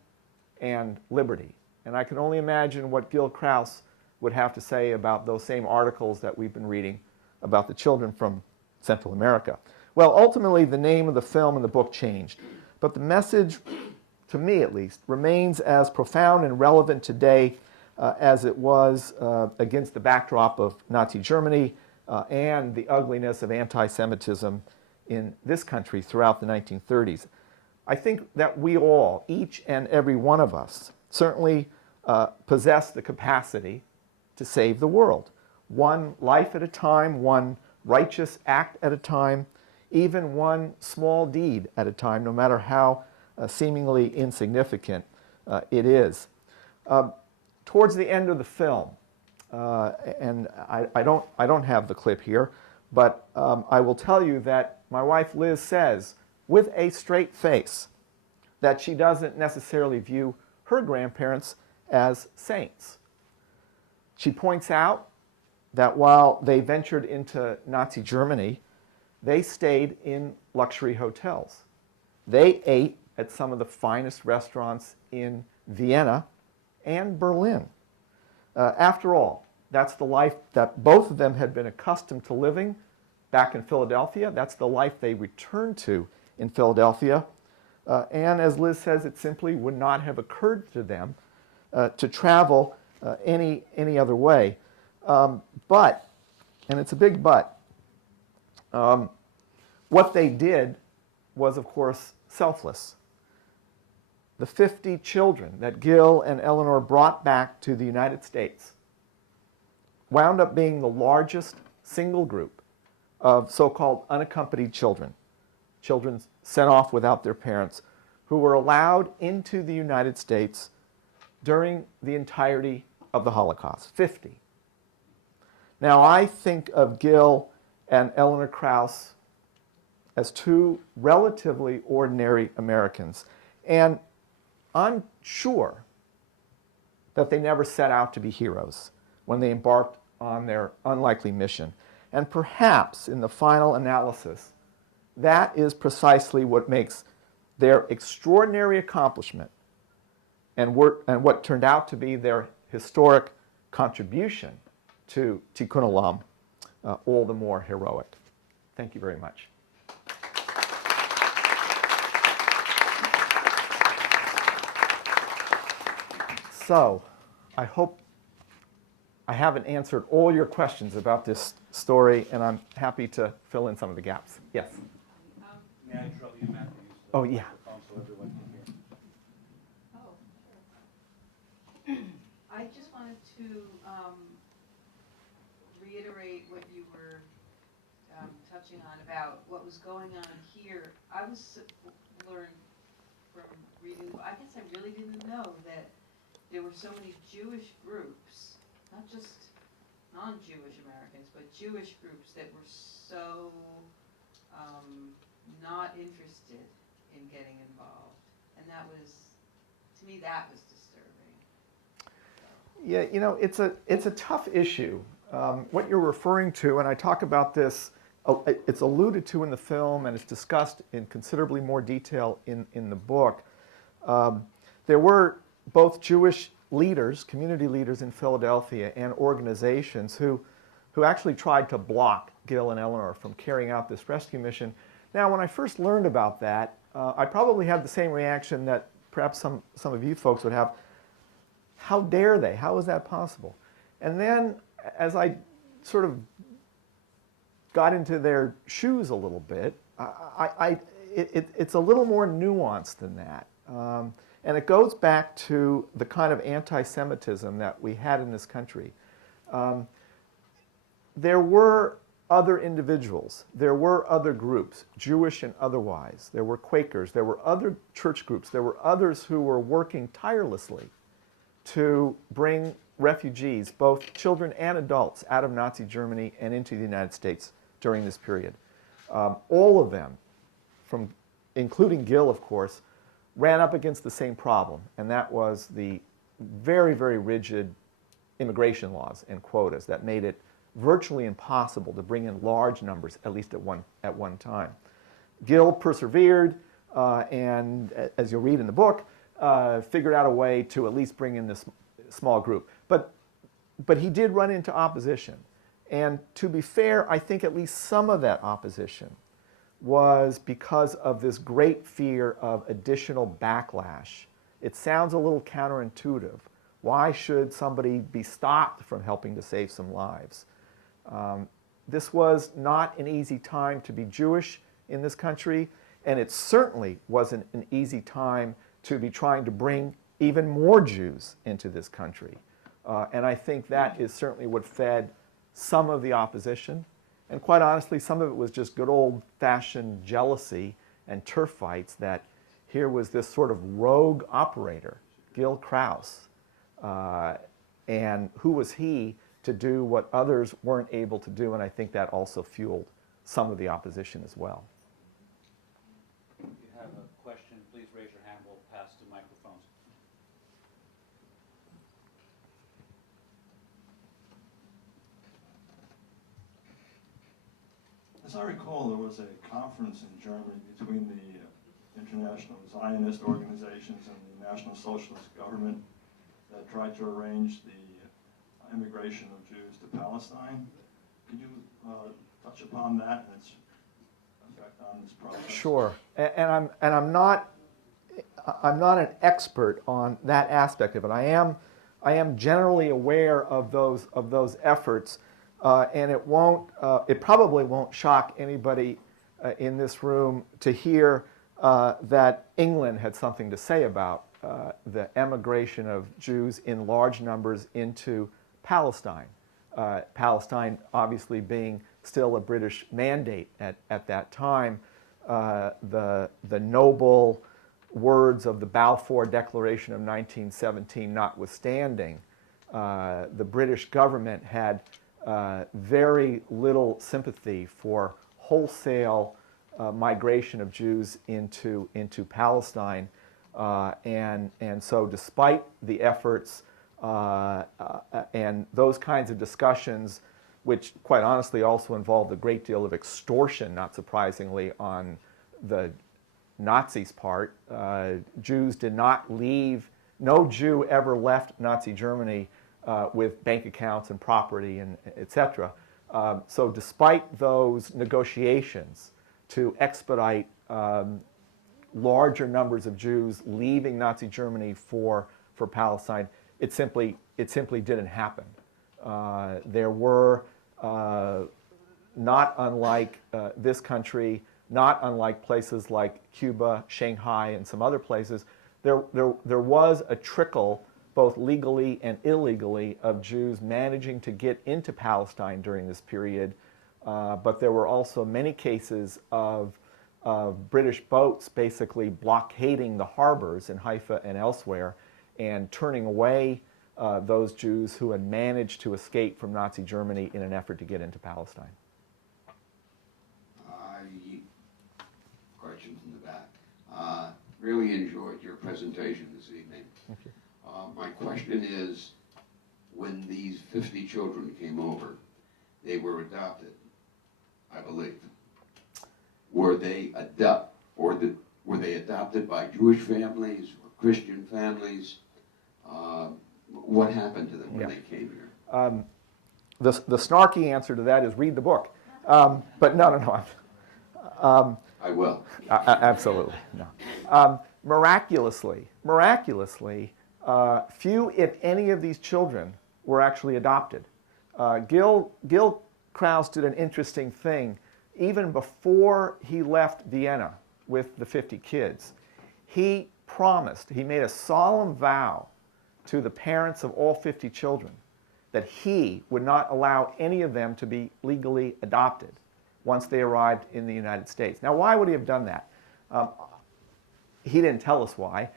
and liberty. And I can only imagine what Gil Krause would have to say about those same articles that we've been reading about the children from Central America. Well, ultimately, the name of the film and the book changed, but the message, to me at least, remains as profound and relevant today as it was against the backdrop of Nazi Germany and the ugliness of anti-Semitism in this country throughout the 1930s. I think that we all, each and every one of us, certainly possess the capacity to save the world. One life at a time, one righteous act at a time, even one small deed at a time, no matter how seemingly insignificant it is. Towards the end of the film, and I don't have the clip here, but I will tell you that my wife Liz says, with a straight face, that she doesn't necessarily view her grandparents as saints. She points out that while they ventured into Nazi Germany, they stayed in luxury hotels. They ate at some of the finest restaurants in Vienna and Berlin. After all, that's the life that both of them had been accustomed to living back in Philadelphia. That's the life they returned to in Philadelphia. And as Liz says, it simply would not have occurred to them to travel any other way. But, and it's a big but, what they did was, of course, selfless. The 50 children that Gil and Eleanor brought back to the United States wound up being the largest single group of so-called unaccompanied children, children sent off without their parents, who were allowed into the United States during the entirety of the Holocaust, 50. Now, I think of Gil and Eleanor Kraus as two relatively ordinary Americans, and I'm sure that they never set out to be heroes when they embarked on their unlikely mission. And perhaps in the final analysis, that is precisely what makes their extraordinary accomplishment and what turned out to be their historic contribution to Tikkun Olam all the more heroic. Thank you very much. So, I hope I haven't answered all your questions about this story, and I'm happy to fill in some of the gaps. Yes? May I trouble you, Matthew? Oh, yeah. So everyone can hear. Oh, sure. I just wanted to reiterate what you were touching on about what was going on here. I was learned from reading, I guess I really didn't know that there were so many Jewish groups, not just non-Jewish Americans, but Jewish groups that were so not interested in getting involved. And that was, to me, that was disturbing. Yeah, you know, it's a tough issue. What you're referring to, and I talk about this, it's alluded to in the film and it's discussed in considerably more detail in the book. There were both Jewish leaders, community leaders in Philadelphia, and organizations who actually tried to block Gil and Eleanor from carrying out this rescue mission. Now, when I first learned about that, I probably had the same reaction that perhaps some of you folks would have. How dare they? How is that possible? And then, as I sort of got into their shoes a little bit, it's a little more nuanced than that. And it goes back to the kind of anti-Semitism that we had in this country. There were other individuals, there were other groups, Jewish and otherwise. There were Quakers, there were other church groups, there were others who were working tirelessly to bring refugees, both children and adults, out of Nazi Germany and into the United States during this period. All of them, including Gill, of course, ran up against the same problem, and that was the very, very rigid immigration laws and quotas that made it virtually impossible to bring in large numbers, at least at one time. Gill persevered, and as you'll read in the book, figured out a way to at least bring in this small group. But he did run into opposition. And to be fair, I think at least some of that opposition was because of this great fear of additional backlash. It sounds a little counterintuitive. Why should somebody be stopped from helping to save some lives? This was not an easy time to be Jewish in this country, and it certainly wasn't an easy time to be trying to bring even more Jews into this country. And I think that is certainly what fed some of the opposition. And quite honestly, some of it was just good old-fashioned jealousy and turf fights that here was this sort of rogue operator, Gil Krause, and who was he to do what others weren't able to do, and I think that also fueled some of the opposition as well. If you have a question, please raise your hand. We'll pass the microphones. As I recall, there was a conference in Germany between the international Zionist organizations and the National Socialist government, that tried to arrange the immigration of Jews to Palestine. Could you touch upon that and its effect on this process? Sure, and I'm not an expert on that aspect of it. I am generally aware of those efforts, and it probably won't shock anybody in this room to hear that England had something to say about the emigration of Jews in large numbers into Palestine. Palestine obviously being still a British mandate at that time. The noble words of the Balfour Declaration of 1917 notwithstanding, the British government had very little sympathy for wholesale migration of Jews into Palestine, and so despite the efforts and those kinds of discussions, which quite honestly also involved a great deal of extortion, not surprisingly, on the Nazis' part, Jews did not leave. No Jew ever left Nazi Germany with bank accounts and property and etc. So despite those negotiations to expedite larger numbers of Jews leaving Nazi Germany for Palestine, it simply didn't happen. There were, not unlike this country, not unlike places like Cuba, Shanghai, and some other places, there was a trickle, both legally and illegally, of Jews managing to get into Palestine during this period. But there were also many cases of British boats basically blockading the harbors in Haifa and elsewhere and turning away those Jews who had managed to escape from Nazi Germany in an effort to get into Palestine. Questions in the back. Really enjoyed your presentation this evening. Thank you. My question is, when these 50 children came over, they were adopted, I believe. Were they were they adopted by Jewish families or Christian families? What happened to them when they came here? The snarky answer to that is read the book. But no. I will. Absolutely, no. Miraculously, few, if any, of these children were actually adopted. Gil Krause did an interesting thing. Even before he left Vienna with the 50 kids, he made a solemn vow to the parents of all 50 children that he would not allow any of them to be legally adopted once they arrived in the United States. Now, why would he have done that? He didn't tell us why.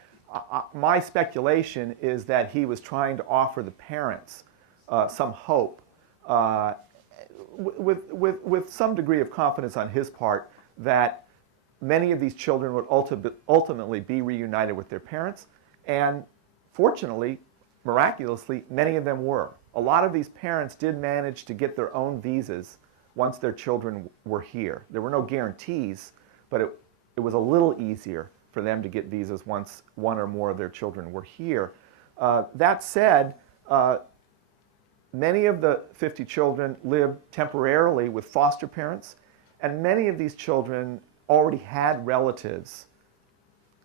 My speculation is that he was trying to offer the parents some hope, with some degree of confidence on his part, that many of these children would ultimately be reunited with their parents, and fortunately, miraculously, many of them were. A lot of these parents did manage to get their own visas once their children were here. There were no guarantees, but it was a little easier for them to get visas once one or more of their children were here. That said, many of the 50 children lived temporarily with foster parents, and many of these children already had relatives,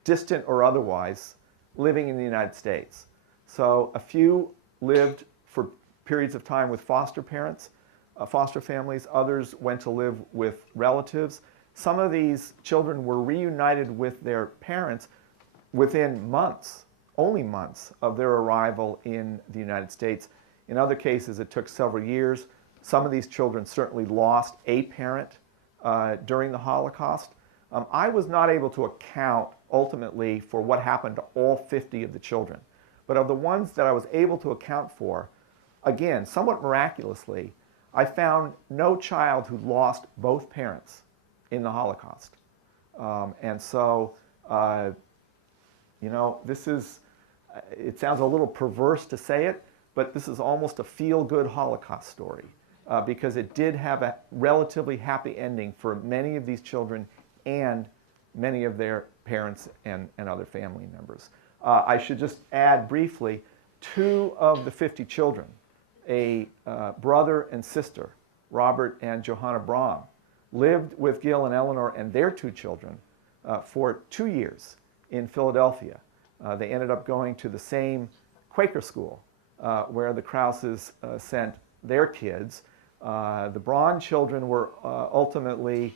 distant or otherwise, living in the United States. So a few lived for periods of time with foster parents, foster families. Others went to live with relatives. Some of these children were reunited with their parents within months, only months, of their arrival in the United States. In other cases, it took several years. Some of these children certainly lost a parent during the Holocaust. I was not able to account ultimately for what happened to all 50 of the children. But of the ones that I was able to account for, again, somewhat miraculously, I found no child who lost both parents in the Holocaust. And so, you know, this is, it sounds a little perverse to say it, but this is almost a feel-good Holocaust story because it did have a relatively happy ending for many of these children and many of their parents and other family members. I should just add briefly, 2 of the 50 children, a brother and sister, Robert and Johanna Braun, lived with Gil and Eleanor and their 2 children for 2 years in Philadelphia. They ended up going to the same Quaker school where the Krauses sent their kids. The Braun children were ultimately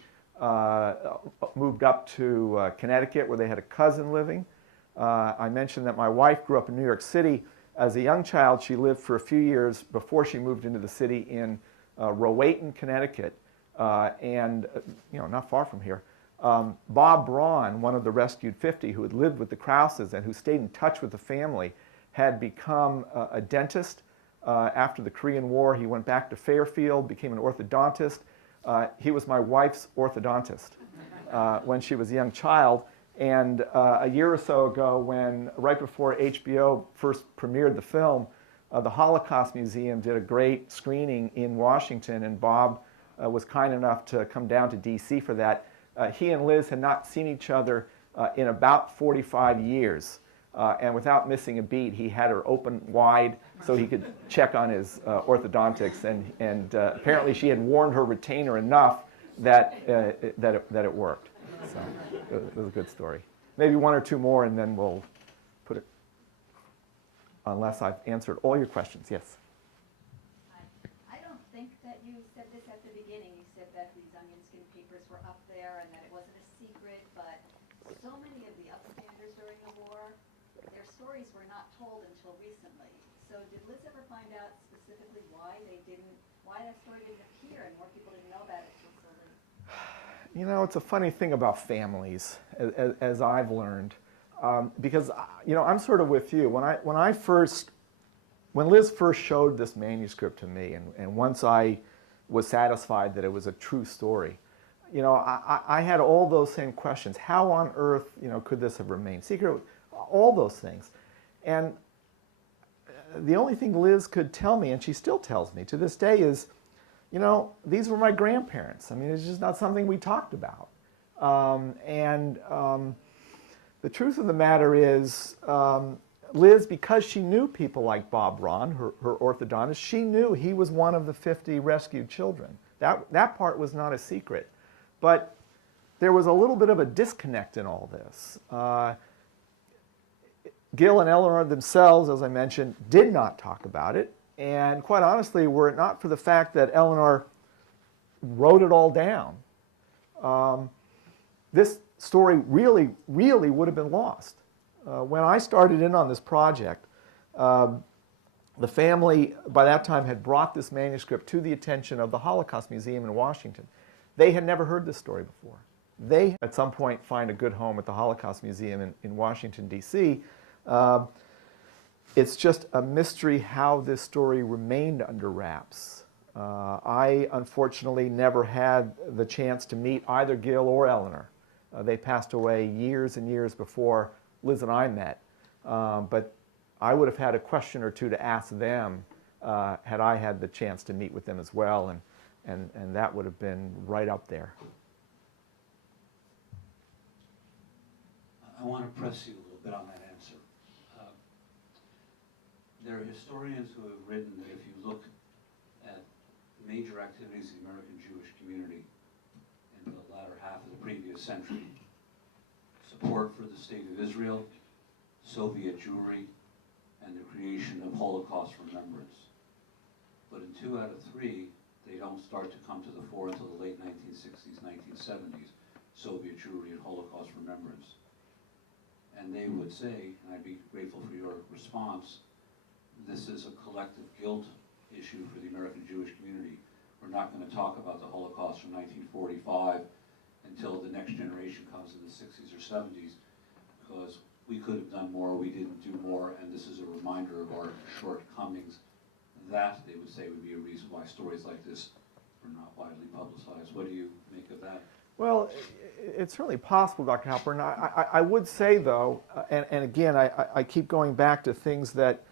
moved up to Connecticut, where they had a cousin living. I mentioned that my wife grew up in New York City. As a young child, she lived for a few years before she moved into the city in Rowayton, Connecticut, and not far from here. Bob Braun, one of the rescued 50 who had lived with the Krauses and who stayed in touch with the family, had become a dentist. After the Korean War, he went back to Fairfield, became an orthodontist. He was my wife's orthodontist when she was a young child. And a year or so ago, right before HBO first premiered the film, the Holocaust Museum did a great screening in Washington, and Bob was kind enough to come down to DC for that. He and Liz had not seen each other in about 45 years. And without missing a beat, he had her open wide so he could check on his orthodontics. And apparently she had warned her retainer enough that it worked. So it was a good story. Maybe 1 or 2 more, and then we'll put it, unless I've answered all your questions. Yes? I don't think that you said this at the beginning. You said that these onion skin papers were up there and that it wasn't a secret, but so many of the upstanders during the war, their stories were not told until recently. So did Liz ever find out specifically why that story didn't appear and more people didn't know about it until so late? You know, it's a funny thing about families, as I've learned, because I'm sort of with you. When Liz first showed this manuscript to me, and once I was satisfied that it was a true story, I had all those same questions. How on earth, could this have remained secret? All those things, and the only thing Liz could tell me, and she still tells me to this day, is, these were my grandparents. I mean, it's just not something we talked about. The truth of the matter is, Liz, because she knew people like Bob Braun, her orthodontist, she knew he was one of the 50 rescued children. That part was not a secret. But there was a little bit of a disconnect in all this. Gil and Eleanor themselves, as I mentioned, did not talk about it. And quite honestly, were it not for the fact that Eleanor wrote it all down, this story really, really would have been lost. When I started in on this project, the family, by that time, had brought this manuscript to the attention of the Holocaust Museum in Washington. They had never heard this story before. They, at some point, find a good home at the Holocaust Museum in Washington, D.C. It's just a mystery how this story remained under wraps. I, unfortunately, never had the chance to meet either Gil or Eleanor. They passed away years and years before Liz and I met. But I would have had a question or two to ask them had I had the chance to meet with them as well, and that would have been right up there. I want to press you a little bit on that answer. There are historians who have written that if you look at major activities of the American Jewish community in the latter half of the previous century, support for the State of Israel, Soviet Jewry, and the creation of Holocaust remembrance. But in 2 out of 3, they don't start to come to the fore until the late 1960s, 1970s, Soviet Jewry and Holocaust remembrance. And they would say, and I'd be grateful for your response, this is a collective guilt issue for the American Jewish community. We're not going to talk about the Holocaust from 1945 until the next generation comes in the 60s or 70s, because we could have done more, we didn't do more, and this is a reminder of our shortcomings. That, they would say, would be a reason why stories like this are not widely publicized. What do you make of that? Well, it's certainly possible, Dr. Halpern. I would say, though, and again, I keep going back to things that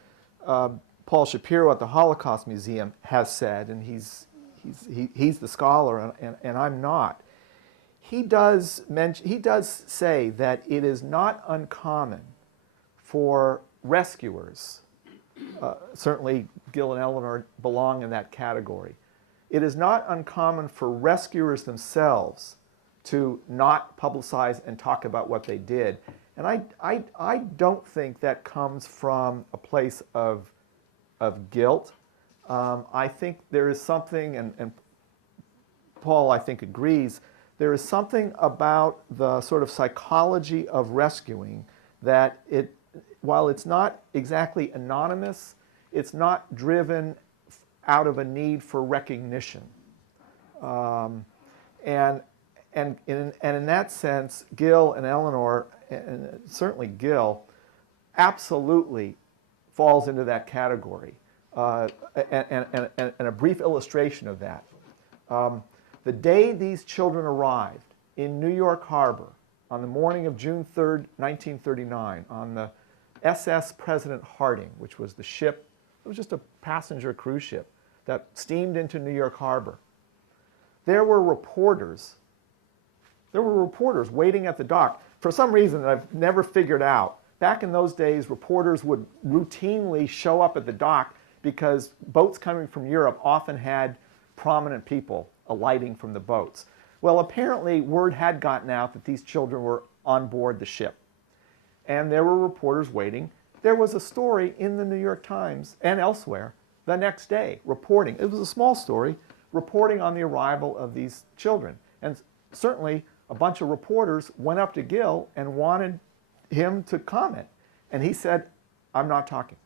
Paul Shapiro at the Holocaust Museum has said, and he's the scholar, and I'm not. He does say that it is not uncommon for rescuers certainly Gil and Eleanor belong in that category. It is not uncommon for rescuers themselves to not publicize and talk about what they did. And I don't think that comes from a place of guilt. I think there is something, and Paul, I think, agrees, there is something about the sort of psychology of rescuing that while it's not exactly anonymous, it's not driven out of a need for recognition. And in that sense, Gil and Eleanor, and certainly Gil, absolutely falls into that category. And a brief illustration of that. The day these children arrived in New York Harbor on the morning of June 3rd, 1939, on the SS President Harding, which was the ship, it was just a passenger cruise ship that steamed into New York Harbor. There were reporters waiting at the dock. For some reason that I've never figured out, back in those days, reporters would routinely show up at the dock because boats coming from Europe often had prominent people alighting from the boats. Well, apparently word had gotten out that these children were on board the ship. And there were reporters waiting. There was a story in the New York Times and elsewhere the next day reporting, it was a small story, reporting on the arrival of these children. And certainly a bunch of reporters went up to Gil and wanted him to comment. And he said, I'm not talking.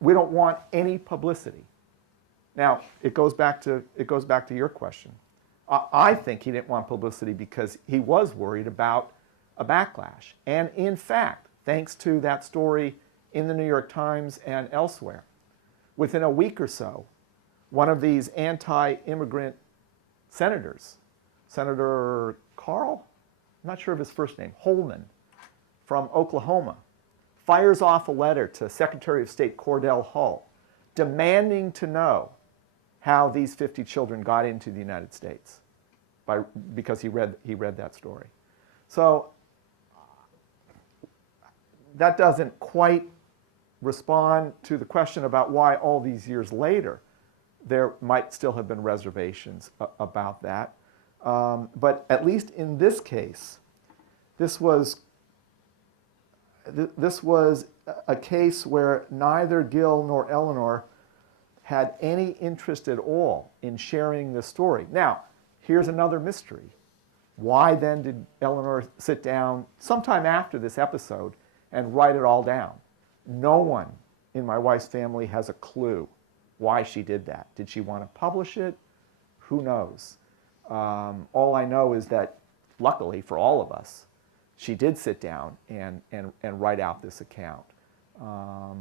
We don't want any publicity. Now, it goes back to your question. I think he didn't want publicity because he was worried about a backlash. And in fact, thanks to that story in the New York Times and elsewhere, within a week or so, one of these anti-immigrant senators, Senator Carl, I'm not sure of his first name, Holman, from Oklahoma, fires off a letter to Secretary of State Cordell Hull demanding to know how these 50 children got into the United States because he read that story. So that doesn't quite respond to the question about why all these years later there might still have been reservations about that. But at least in this case, this was a case where neither Gil nor Eleanor had any interest at all in sharing this story. Now, here's another mystery. Why then did Eleanor sit down sometime after this episode and write it all down? No one in my wife's family has a clue why she did that. Did she want to publish it? Who knows? All I know is that, luckily for all of us, she did sit down and write out this account. I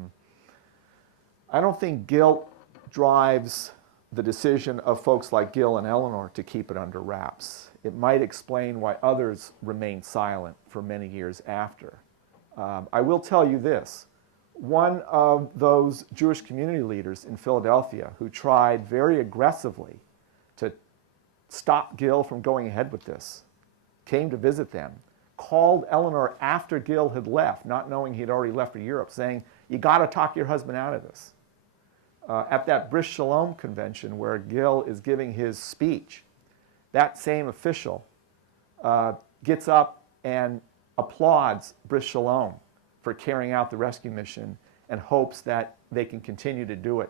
don't think guilt drives the decision of folks like Gil and Eleanor to keep it under wraps. It might explain why others remained silent for many years after. I will tell you this. One of those Jewish community leaders in Philadelphia who tried very aggressively to stop Gil from going ahead with this came to visit them, called Eleanor after Gil had left, not knowing he'd already left for Europe, saying, you got to talk your husband out of this. At that Bris Shalom convention where Gil is giving his speech, that same official gets up and applauds Bris Shalom for carrying out the rescue mission and hopes that they can continue to do it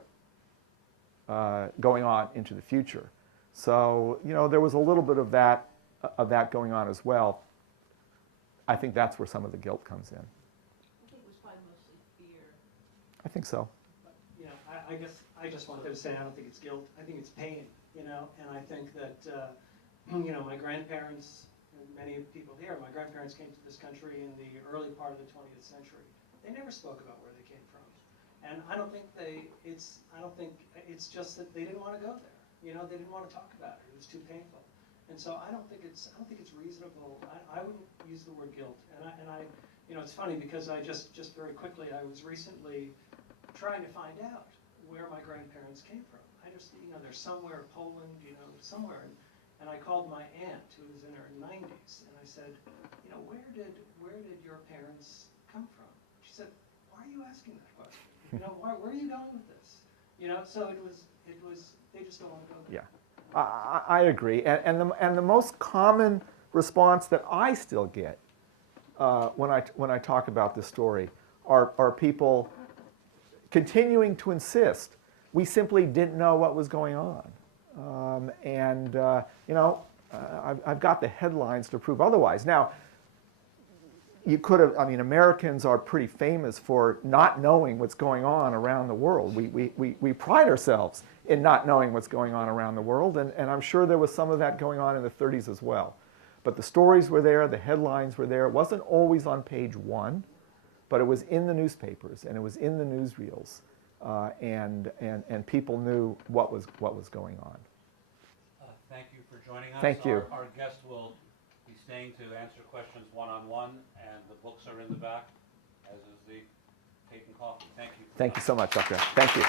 going on into the future. So, you know, there was a little bit of that going on as well. I think that's where some of the guilt comes in. I think it was probably mostly fear. I think so. You know, I guess I just wanted to say I don't think it's guilt. I think it's pain, you know, and I think that, you know, my grandparents, and many people here, my grandparents came to this country in the early part of the 20th century. They never spoke about where they came from. And I don't think it's just that they didn't want to go there. You know, they didn't want to talk about it. It was too painful. And so I don't think it's reasonable. I wouldn't use the word guilt. And I, you know, it's funny because I just very quickly, I was recently trying to find out where my grandparents came from. I just, you know, they're somewhere, Poland, you know, somewhere. And I called my aunt, who was in her 90s, and I said, you know, where did your parents come from? She said, why are you asking that question? You know, where are you going with this? You know, so it was, they just don't want to go there. Yeah, I agree. And the most common response that I still get when I talk about this story are people continuing to insist we simply didn't know what was going on. You know, I've got the headlines to prove otherwise. Now, you could have, I mean, Americans are pretty famous for not knowing what's going on around the world. We pride ourselves in not knowing what's going on around the world, and I'm sure there was some of that going on in the 30s as well. But the stories were there, the headlines were there. It wasn't always on page one, but it was in the newspapers, and it was in the newsreels, and people knew what was going on. Thank you for joining us. Thank you. Our guest will be staying to answer questions one-on-one, and the books are in the back, as is the cake and coffee. Thank you. Thank you so much, Dr. Thank you.